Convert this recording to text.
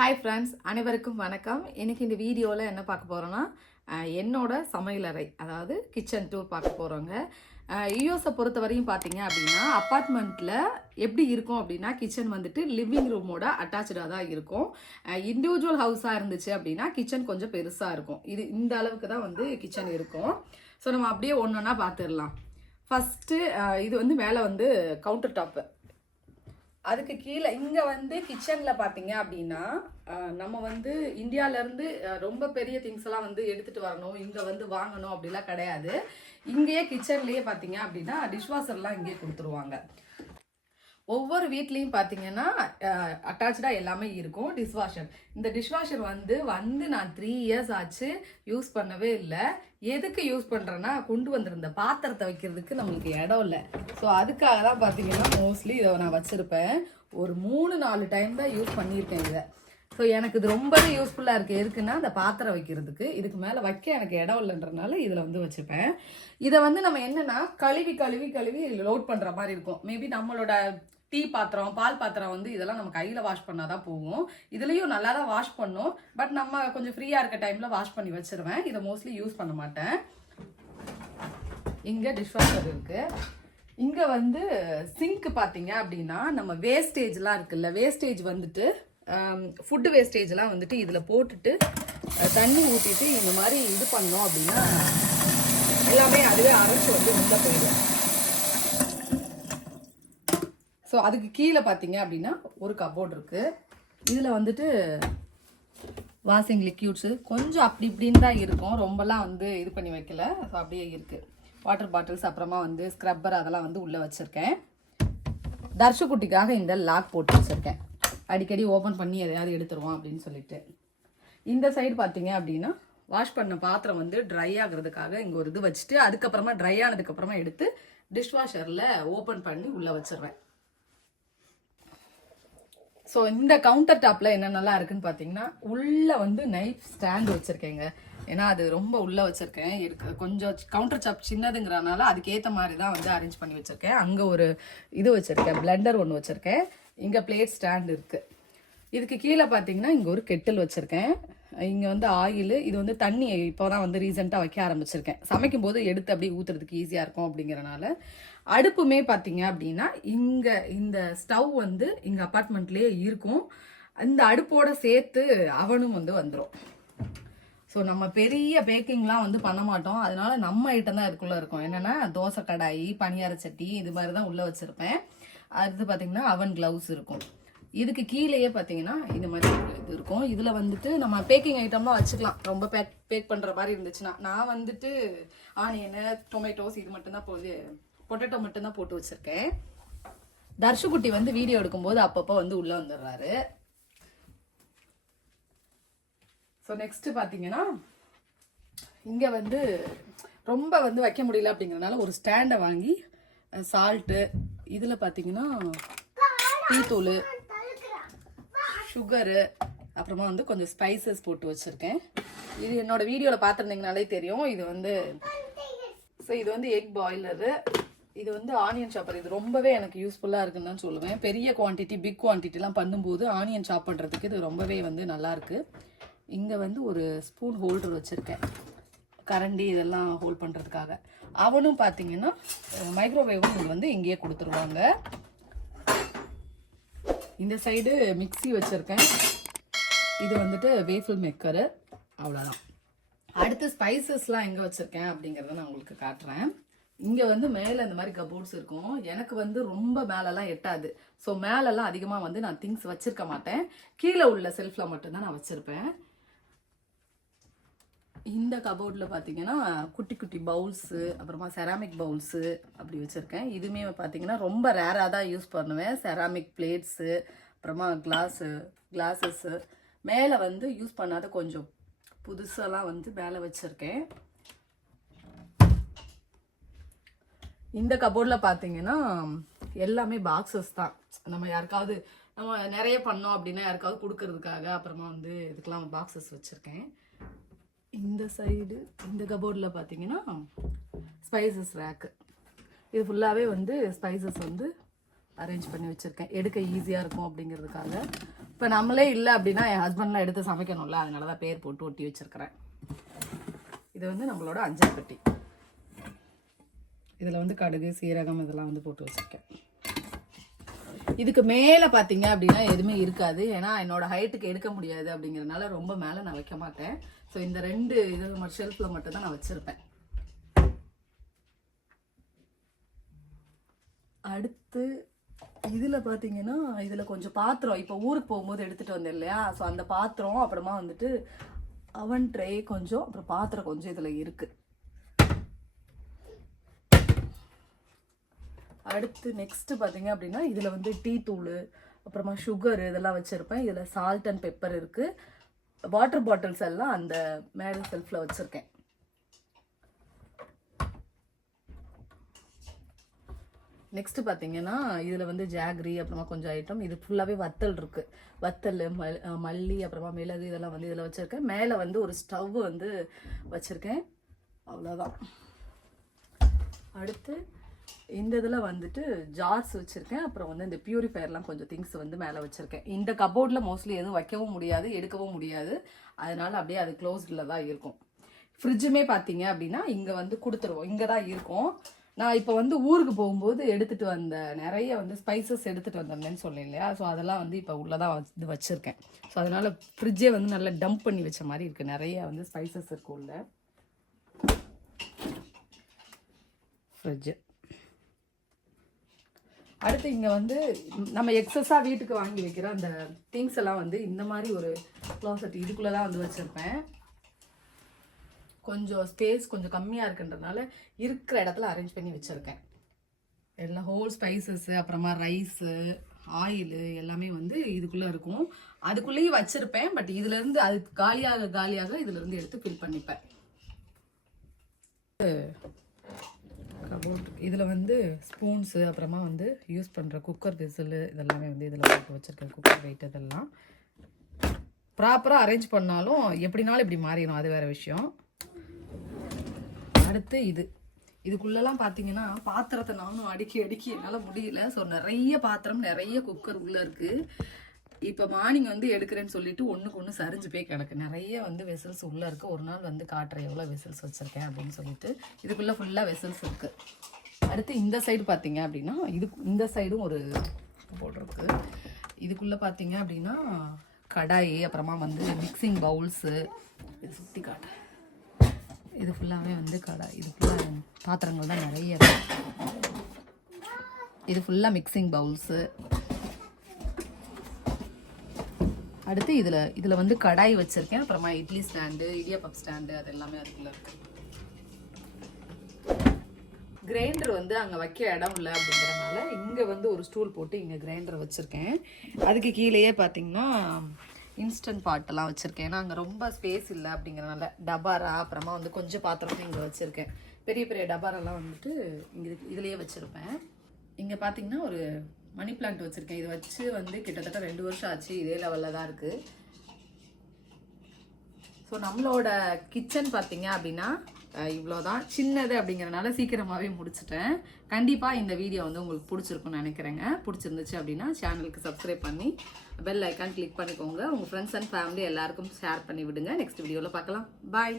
Hi friends, அனைவருக்கும் வணக்கம். இன்னைக்கு இந்த வீடியோவில் என்ன பார்க்க போகிறோன்னா, என்னோட சமையலறை அதாவது கிச்சன் டூர் பார்க்க போகிறோங்க. யூஎஸை பொறுத்த வரையும் பார்த்தீங்க அப்படின்னா, அப்பார்ட்மெண்ட்டில் எப்படி இருக்கும் அப்படின்னா, கிச்சன் வந்துட்டு லிவிங் ரூமோட அட்டாச்சாக தான் இருக்கும். இண்டிவிஜுவல் ஹவுஸாக இருந்துச்சு அப்படின்னா கிச்சன் கொஞ்சம் பெருசாக இருக்கும். இது இந்த அளவுக்கு தான் வந்து கிச்சன் இருக்கும். ஸோ நம்ம அப்படியே ஒன்று ஒன்றா பார்த்துடலாம். ஃபஸ்ட்டு இது வந்து மேலே வந்து கவுண்டர் டாப்பு, அதுக்கு கீழே இங்கே வந்து கிச்சனில் பார்த்தீங்க அப்படின்னா, நம்ம வந்து இந்தியாவிலேருந்து ரொம்ப பெரிய திங்ஸ் எல்லாம் வந்து எடுத்துகிட்டு வரணும், இங்கே வந்து வாங்கணும் அப்படிலாம் கிடையாது. இங்கேயே கிச்சன்லேயே பார்த்தீங்க அப்படின்னா டிஷ்வாஷர்லாம் இங்கேயே கொடுத்துருவாங்க. ஒவ்வொரு வீட்லேயும் பார்த்தீங்கன்னா அட்டாச்சாக எல்லாமே இருக்கும். டிஷ்வாஷர், இந்த டிஷ்வாஷர் வந்து நான் 3 இயர்ஸ் ஆச்சு, யூஸ் பண்ணவே இல்லை. எதுக்கு யூஸ் பண்ணுறேன்னா, கொண்டு வந்திருந்த பாத்திரத்தை வைக்கிறதுக்கு நம்மளுக்கு இடம் இல்லை. ஸோ அதுக்காக தான் பார்த்தீங்கன்னா மோஸ்ட்லி இதை நான் வச்சுருப்பேன். ஒரு 3-4 டைம் தான் யூஸ் பண்ணியிருக்கேன் இதை. ஸோ எனக்கு இது ரொம்பவே யூஸ்ஃபுல்லாக இருக்குது. எதுக்குன்னா அந்த பாத்திரம் வைக்கிறதுக்கு. இதுக்கு மேலே வைக்க எனக்கு இடம் இல்லைன்றனால இதில் வந்து வச்சுப்பேன். இதை வந்து நம்ம என்னென்னா கழுவி லோட் பண்ணுற மாதிரி இருக்கும். மேபி நம்மளோட டீ பாத்திரம், பால் பாத்திரம் வந்து இதெல்லாம் நம்ம கையில் வாஷ் பண்ணால் தான் போகும். இதுலேயும் நல்லா தான் வாஷ் பண்ணும். பட் நம்ம கொஞ்சம் ஃப்ரீயாக இருக்க டைமில் வாஷ் பண்ணி வச்சுருவேன். இதை மோஸ்ட்லி யூஸ் பண்ண மாட்டேன். இங்கே டிஷ்வாஷர் இருக்குது. இங்கே வந்து சிங்க் பார்த்தீங்க அப்படின்னா, நம்ம வேஸ்டேஜ்லாம் இருக்குல்ல, வேஸ்டேஜ் வந்துட்டு ஃபுட்டு வேஸ்டேஜ்லாம் வந்துட்டு இதில் போட்டுட்டு தண்ணி ஊற்றிட்டு இந்த மாதிரி இது பண்ணோம் அப்படின்னா எல்லாமே அதுவே அரைச்சி வந்து உள்ளே போயிடும். ஸோ அதுக்கு கீழே பார்த்தீங்க அப்படின்னா ஒரு கபோர்ட் இருக்குது. இதில் வந்துட்டு வாஷிங் லிக்யூட்ஸு கொஞ்சம் அப்படி இப்படின்னு தான் இருக்கும், ரொம்பலாம் வந்து இது பண்ணி வைக்கல. ஸோ அப்படியே இருக்குது. வாட்டர் பாட்டில்ஸ், அப்புறமா வந்து ஸ்க்ரப்பர் அதெல்லாம் வந்து உள்ளே வச்சுருக்கேன். தர்ஷுக்குட்டிக்காக இந்த லாக் போட்டு வச்சுருக்கேன். அடிக்கடி ஓப்பன் பண்ணி எதையாவது எடுத்துருவோம் அப்படின்னு சொல்லிட்டு. இந்த சைடு பார்த்தீங்க அப்படின்னா வாஷ் பண்ண பாத்திரம் வந்து ட்ரை ஆகுறதுக்காக இங்கே ஒரு இது வச்சுட்டு, அதுக்கப்புறமா ட்ரை ஆனதுக்கப்புறமா எடுத்து டிஷ்வாஷரில் ஓப்பன் பண்ணி உள்ளே வச்சிருவேன். ஸோ இந்த கவுண்டர் டாப்பில் என்ன நல்லா இருக்குன்னு பார்த்தீங்கன்னா, உள்ளே வந்து நைஃப் ஸ்டாண்ட் வச்சுருக்கேங்க. ஏன்னா அது ரொம்ப உள்ளே வச்சுருக்கேன். கொஞ்சம் கவுண்டர் டாப் சின்னதுங்கிறனால அதுக்கேற்ற மாதிரி தான் வந்து அரேஞ்ச் பண்ணி வச்சுருக்கேன். அங்கே ஒரு இது வச்சுருக்கேன், பிளெண்டர் ஒன்று வச்சுருக்கேன். இங்கே பிளேட் ஸ்டாண்ட் இருக்குது. இதுக்கு கீழே பார்த்தீங்கன்னா இங்கே ஒரு கெட்டில் வச்சுருக்கேன். இங்கே வந்து ஆயில், இது வந்து தண்ணி இப்போ தான் வந்து ரீசெண்டாக வைக்க ஆரம்பிச்சிருக்கேன். சமைக்கும் போது எடுத்து அப்படியே ஊற்றுறதுக்கு ஈஸியாக இருக்கும் அப்படிங்கிறனால. அடுப்புமே பார்த்தீங்க அப்படின்னா இங்கே இந்த ஸ்டவ் வந்து இங்கே அப்பார்ட்மெண்ட்லேயே இருக்கும். இந்த அடுப்போட சேர்த்து அவனும் வந்து வந்துடும். ஸோ நம்ம பெரிய பேக்கிங்லாம் வந்து பண்ண மாட்டோம். அதனால நம்ம ஐட்டம் தான் இதுக்குள்ளே இருக்கும். என்னென்னா தோசை கடாயி, பனியார சட்டி, இது மாதிரி தான் உள்ளே வச்சுருப்பேன். அடுத்து பார்த்தீங்கன்னா அவன் க்ளவுஸ் இருக்கும். இதுக்கு கீழேயே பார்த்தீங்கன்னா இந்த மாதிரி இது இருக்கும். இதில் வந்துட்டு நம்ம பேக்கிங் ஐட்டம்லாம் வச்சுக்கலாம், ரொம்ப பேக் பண்ணுற மாதிரி இருந்துச்சுன்னா. நான் வந்துட்டு ஆனியனு, டொமேட்டோஸ் இது மட்டும்தான் பொட்டேட்டோ மட்டும்தான் போட்டு வச்சுருக்கேன். தர்ஷுக்குட்டி வந்து வீடியோ எடுக்கும்போது அப்பப்போ வந்து உள்ளே வந்துடுறாரு. ஸோ நெக்ஸ்ட்டு பார்த்தீங்கன்னா இங்கே வந்து ரொம்ப வந்து வைக்க முடியல அப்படிங்கிறனால ஒரு ஸ்டாண்டை வாங்கி சால்ட்டு, இதில் பார்த்தீங்கன்னா டீத்தூள், சுகரு, அப்புறமா வந்து கொஞ்சம் ஸ்பைசஸ் போட்டு வச்சுருக்கேன். இது என்னோட வீடியோவில் பார்த்துருந்தீங்கனாலே தெரியும். இது வந்து இது வந்து எக் பாய்லரு, இது வந்து ஆனியன் சாப்பர். இது ரொம்பவே எனக்கு யூஸ்ஃபுல்லாக இருக்குன்னு தான் சொல்லுவேன். பெரிய குவான்டிட்டி, பிக் குவான்டிட்டிலாம் பண்ணும்போது ஆனியன் சாப் பண்ணுறதுக்கு இது ரொம்பவே வந்து நல்லாயிருக்கு. இங்கே வந்து ஒரு ஸ்பூன் ஹோல்டர் வச்சுருக்கேன், கரண்டி இதெல்லாம் ஹோல்ட் பண்ணுறதுக்காக. அவனும் பார்த்தீங்கன்னா மைக்ரோவேவும் இது வந்து இங்கேயே கொடுத்துருவாங்க. இந்த சைடு மிக்ஸி வச்சுருக்கேன். இது வந்துட்டு வேஃபில் மேக்கரு. அவ்வளோதான். அடுத்து ஸ்பைசஸ்லாம் எங்கே வச்சுருக்கேன் அப்படிங்கிறத நான் உங்களுக்கு காட்டுறேன். இங்கே வந்து மேலே இந்த மாதிரி கபோர்ட்ஸ் இருக்கும். எனக்கு வந்து ரொம்ப மேலெல்லாம் எட்டாது. ஸோ மேலெல்லாம் அதிகமாக வந்து நான் திங்ஸ் வச்சுருக்க மாட்டேன். கீழே உள்ள செல்ஃபில் மட்டும்தான் நான் வச்சுருப்பேன். இந்த கபோர்டில் பார்த்தீங்கன்னா குட்டி குட்டி பவுல்ஸு, அப்புறமா செராமிக் பவுல்ஸு அப்படி வச்சுருக்கேன். இதுவுமே பார்த்தீங்கன்னா ரொம்ப ரேராக தான் யூஸ் பண்ணுவேன். செராமிக் பிளேட்ஸு, அப்புறமா கிளாஸஸ்ஸு மேலே வந்து யூஸ் பண்ணாத கொஞ்சம் புதுசெல்லாம் வந்து மேலே வச்சுருக்கேன். இந்த கபோர்டில் பார்த்தீங்கன்னா எல்லாமே பாக்ஸஸ் தான். நம்ம யாருக்காவது நம்ம நிறைய பண்ணோம் அப்படின்னா யாருக்காவது கொடுக்கறதுக்காக அப்புறமா வந்து இதுக்கெல்லாம் பாக்ஸஸ் வச்சுருக்கேன். இந்த சைடு இந்த கபோர்டில் பார்த்தீங்கன்னா ஸ்பைசஸ் ரேக்கு. இது ஃபுல்லாகவே வந்து ஸ்பைசஸ் வந்து அரேஞ்ச் பண்ணி வச்சுருக்கேன், எடுக்க ஈஸியாக இருக்கும் அப்படிங்கிறதுக்காக. இப்போ நம்மளே இல்லை அப்படின்னா என் ஹஸ்பண்ட்லாம் எடுத்து சமைக்கணும்ல, அதனால தான் பேர் போட்டு ஒட்டி வச்சிருக்கிறேன். இது வந்து நம்மளோட அஞ்சல் பெட்டி. இதில் வந்து கடுகு சீரகம் இதெல்லாம் வந்து போட்டு வச்சுருக்கேன். இதுக்கு மேலே பார்த்தீங்க அப்படின்னா எதுவுமே இருக்காது, ஏன்னா என்னோட ஹைட்டுக்கு எடுக்க முடியாது அப்படிங்கிறதுனால ரொம்ப மேலே நான் வைக்க மாட்டேன். ஸோ இந்த 2 இது ஷெல்ஃபில் மட்டும் தான் நான் வச்சுருப்பேன். அடுத்து இதில் பார்த்தீங்கன்னா இதில் கொஞ்சம் பாத்திரம் இப்போ ஊருக்கு போகும்போது எடுத்துகிட்டு வந்தேன் இல்லையா, ஸோ அந்த பாத்திரம், அப்புறமா வந்துட்டு அவன் ட்ரே கொஞ்சம், அப்புறம் பாத்திரம் கொஞ்சம் இதில் இருக்குது. அடுத்து நெக்ஸ்ட்டு பார்த்தீங்க அப்படின்னா இதில் வந்து டீ தூள், அப்புறமா சுகரு இதெல்லாம் வச்சுருப்பேன். இதில் சால்ட் அண்ட் பெப்பர் இருக்குது. வாட்டர் பாட்டில்ஸ் எல்லாம் அந்த மேலே செல்ஃபில் வச்சுருக்கேன். நெக்ஸ்ட்டு பார்த்தீங்கன்னா இதில் வந்து ஜாகரி, அப்புறமா கொஞ்சம் ஐட்டம். இது ஃபுல்லாகவே வத்தல் இருக்குது. வத்தல், மல்லி, அப்புறமா மிளகு இதெல்லாம் வந்து இதில் வச்சுருக்கேன். மேலே வந்து ஒரு ஸ்டவ் வந்து வச்சுருக்கேன். அவ்வளோதான். அடுத்து இந்த இதில் வந்துட்டு ஜார்ஸ் வச்சுருக்கேன். அப்புறம் வந்து இந்த பியூரிஃபயர்லாம் கொஞ்சம் திங்ஸ் வந்து மேலே வச்சுருக்கேன். இந்த கபோர்டில் மோஸ்ட்லி எதுவும் வைக்கவும் முடியாது, எடுக்கவும் முடியாது, அதனால் அப்படியே அது க்ளோஸ்டில் தான் இருக்கும். ஃப்ரிட்ஜுமே பார்த்தீங்க அப்படின்னா இங்கே வந்து கொடுத்துருவோம், இங்கே தான் இருக்கும். நான் இப்போ வந்து ஊருக்கு போகும்போது எடுத்துகிட்டு வந்த நிறைய வந்து ஸ்பைசஸ் எடுத்துகிட்டு வந்தேன்னு சொன்னேன் இல்லையா, ஸோ அதெல்லாம் வந்து இப்போ உள்ளதான் வந்து வச்சுருக்கேன். ஸோ அதனால் ஃப்ரிட்ஜே வந்து நல்லா டம்ப் பண்ணி வச்ச மாதிரி இருக்குது. நிறைய வந்து ஸ்பைசஸ் இருக்குது உள்ள ஃப்ரிட்ஜு. அடுத்து இங்கே வந்து நம்ம எக்ஸஸாக வீட்டுக்கு வாங்கி வைக்கிற அந்த திங்ஸ் எல்லாம் வந்து இந்த மாதிரி ஒரு க்ளாசெட் இதுக்குள்ளே தான் வந்து வச்சுருப்பேன். கொஞ்சம் ஸ்பேஸ் கொஞ்சம் கம்மியாக இருக்குன்றதுனால இருக்கிற இடத்துல அரேஞ்ச் பண்ணி வச்சுருக்கேன். எல்லாம் ஹோல் ஸ்பைசஸ்ஸு, அப்புறமா ரைஸு, ஆயிலு எல்லாமே வந்து இதுக்குள்ளே இருக்கும். அதுக்குள்ளேயும் வச்சுருப்பேன். பட் இதுலேருந்து அது காலியாக இதுலேருந்து எடுத்து ஃபில் பண்ணிப்பேன். இதில் வந்து ஸ்பூன்ஸு, அப்புறமா வந்து யூஸ் பண்ணுற குக்கர் விசில் இதெல்லாமே வந்து இதில் போட்டு வச்சுருக்கேன். குக்கர் வெயிட் இதெல்லாம் ப்ராப்பராக அரேஞ்ச் பண்ணாலும் எப்படினாலும் இப்படி மாறிடும், அது வேறு விஷயம். அடுத்து இதுக்குள்ளெல்லாம் பார்த்தீங்கன்னா பாத்திரத்தை நானும் அடுக்கி என்னால் முடியல. ஸோ நிறைய பாத்திரம், நிறைய குக்கர் உள்ளே இருக்குது. இப்போ மார்னிங் வந்து எடுக்கிறேன்னு சொல்லிட்டு ஒன்றுக்கு ஒன்று சரிஞ்சு போய் கிடக்கு. நிறைய வந்து வெசல்ஸ் உள்ளே இருக்குது. ஒரு நாள் வந்து காட்டுறேன் எவ்வளோ வெசல்ஸ் வச்சுருக்கேன் அப்படின்னு சொல்லிட்டு. இதுக்குள்ளே ஃபுல்லாக வெசல்ஸ் இருக்குது. அடுத்து இந்த சைடு பார்த்தீங்க அப்படின்னா இந்த சைடும் ஒரு போட்டிருக்கு. இதுக்குள்ளே பார்த்தீங்க அப்படின்னா கடாய், அப்புறமா வந்து மிக்சிங் பவுல்ஸு, இது சுற்றி காட்டுறேன். இது ஃபுல்லாகவே வந்து கடாய், இது ஃபுல்லாக பாத்திரங்கள் தான் நிறைய இருக்குது. இது ஃபுல்லாக மிக்சிங் பவுல்ஸு. அடுத்து இதில் வந்து கடாய் வச்சுருக்கேன். அப்புறமா இட்லி ஸ்டாண்டு, இடியாப்பம் ஸ்டாண்டு அது எல்லாமே அதுக்குள்ளே இருக்குது. கிரைண்டர் வந்து அங்கே வைக்க இடம் இல்லை அப்படிங்கிறனால இங்கே வந்து ஒரு ஸ்டூல் போட்டு இங்கே கிரைண்டர் வச்சுருக்கேன். அதுக்கு கீழேயே பார்த்தீங்கன்னா இன்ஸ்டன்ட் பாட்டெல்லாம் வச்சுருக்கேன். ஏன்னா அங்கே ரொம்ப ஸ்பேஸ் இல்லை அப்படிங்கிறனால டபாரா, அப்புறமா வந்து கொஞ்சம் பாத்திரமும் இங்கே வச்சுருக்கேன். பெரிய பெரிய டபாரெல்லாம் வந்துட்டு இங்கே இதுலேயே வச்சுருப்பேன். இங்கே பார்த்தீங்கன்னா ஒரு மணி பிளான்ட் வச்சுருக்கேன். இது வச்சு வந்து கிட்டத்தட்ட 2 வருஷம் ஆச்சு. இதே லெவலில் தான் இருக்குது. ஸோ நம்மளோட கிச்சன் பார்த்தீங்க அப்படின்னா இவ்வளோதான். சின்னது அப்படிங்கிறனால சீக்கிரமாகவே முடிச்சிட்டேன். கண்டிப்பாக இந்த வீடியோ வந்து உங்களுக்கு பிடிச்சிருக்குன்னு நினைக்கிறேங்க. பிடிச்சிருந்துச்சு அப்படின்னா சேனலுக்கு சப்ஸ்கிரைப் பண்ணி பெல் ஐக்கான் கிளிக் பண்ணிக்கோங்க. உங்கள் ஃப்ரெண்ட்ஸ் அண்ட் ஃபேமிலி எல்லாருக்கும் ஷேர் பண்ணி விடுங்க. நெக்ஸ்ட் வீடியோவில் பார்க்கலாம். பாய்.